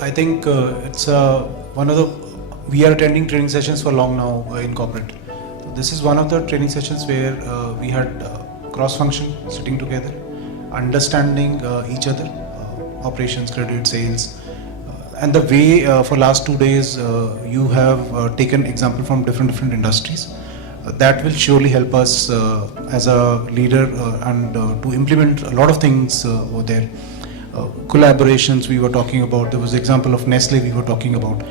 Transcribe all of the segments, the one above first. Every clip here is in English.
I think it's one of the, we are attending training sessions for long now in corporate. So this is one of the training sessions where we had cross-function sitting together, understanding each other, operations, credit, sales, and the way for last 2 days you have taken example from different industries. That will surely help us as a leader and to implement a lot of things over there. Collaborations we were talking about, there was example of Nestle we were talking about.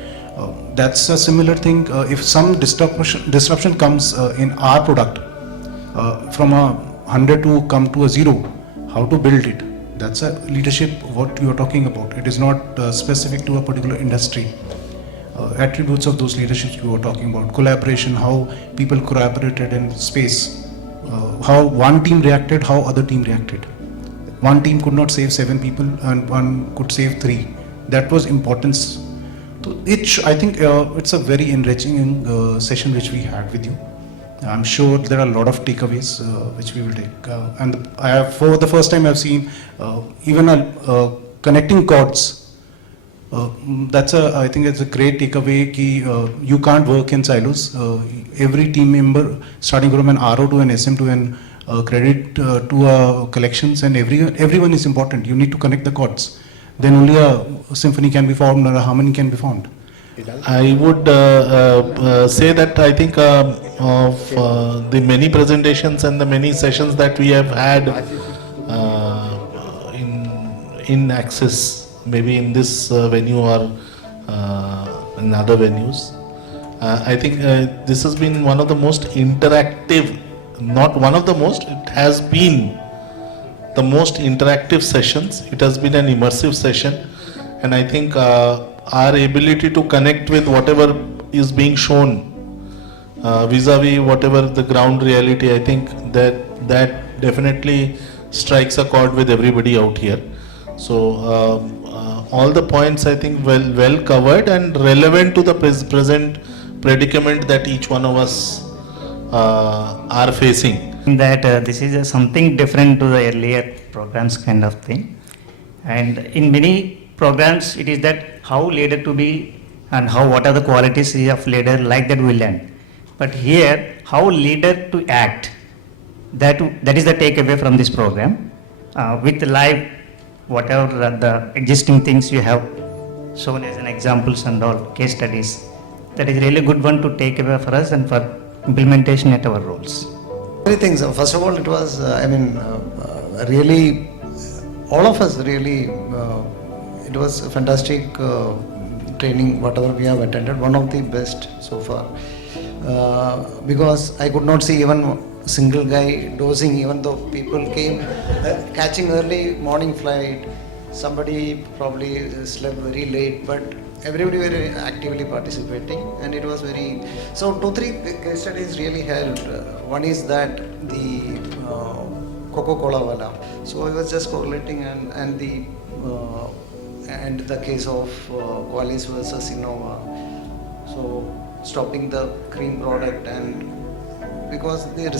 That's a similar thing. If some disruption comes in our product, from a 100 to come to a 0, how to build it? That's a leadership what you are talking about. It is not specific to a particular industry. Attributes of those leaderships we were talking about. Collaboration, how people collaborated in space, how one team reacted, how other team reacted. One team could not save 7 people and one could save 3. That was importance. So I think it's a very enriching session which we had with you. I'm sure there are a lot of takeaways which we will take. And I have, for the first time, I've seen even connecting cords. That's I think it's a great takeaway. You can't work in silos. Every team member, starting from an RO to an SM to an credit to collections, and everyone is important. You need to connect the chords. Then only a symphony can be formed or a harmony can be found. I would say that I think of the many presentations and the many sessions that we have had in Access, maybe in this venue or in other venues, I think this has been one of the most interactive, not one of the most, it has been the most interactive sessions. It has been an immersive session, and I think our ability to connect with whatever is being shown vis-a-vis whatever the ground reality, I think that definitely strikes a chord with everybody out here. So all the points I think well covered and relevant to the present predicament that each one of us are facing. That this is something different to the earlier programs kind of thing, and in many programs it is that how leader to be and what are the qualities of leader, like that we learn. But here, how leader to act, that is the takeaway from this program. With live, whatever the existing things you have shown as an examples and all case studies, that is really good one to take away for us and for implementation at our roles. Many things. First of all, it was, really, all of us really, it was a fantastic training, whatever we have attended, one of the best so far. Because I could not see even single guy dozing, even though people came catching early morning flight. Somebody probably slept very late, but everybody very actively participating, and it was very. So 2-3 case studies really helped. One is that the Coca-Cola wala. So I was just correlating and the case of Qualis versus Innova. So stopping the cream product, and because the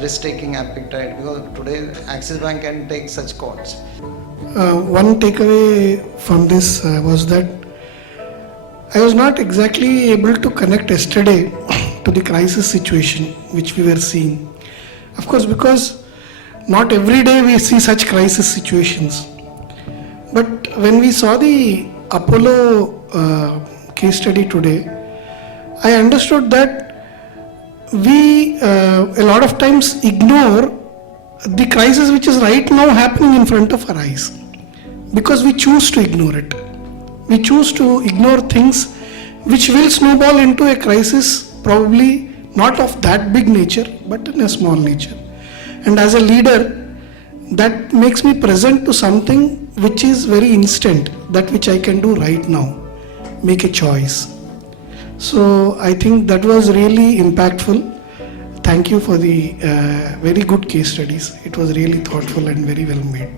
risk-taking appetite, because today Axis Bank can take such calls. One takeaway from this was that I was not exactly able to connect yesterday to the crisis situation which we were seeing. Of course, because not every day we see such crisis situations. But when we saw the Apollo case study today, I understood that we a lot of times ignore the crisis which is right now happening in front of our eyes, because we choose to ignore it. We choose to ignore things which will snowball into a crisis, probably not of that big nature, but in a small nature. And as a leader, that makes me present to something which is very instant, that which I can do right now, make a choice. So I think that was really impactful. Thank you for the very good case studies. It was really thoughtful and very well made.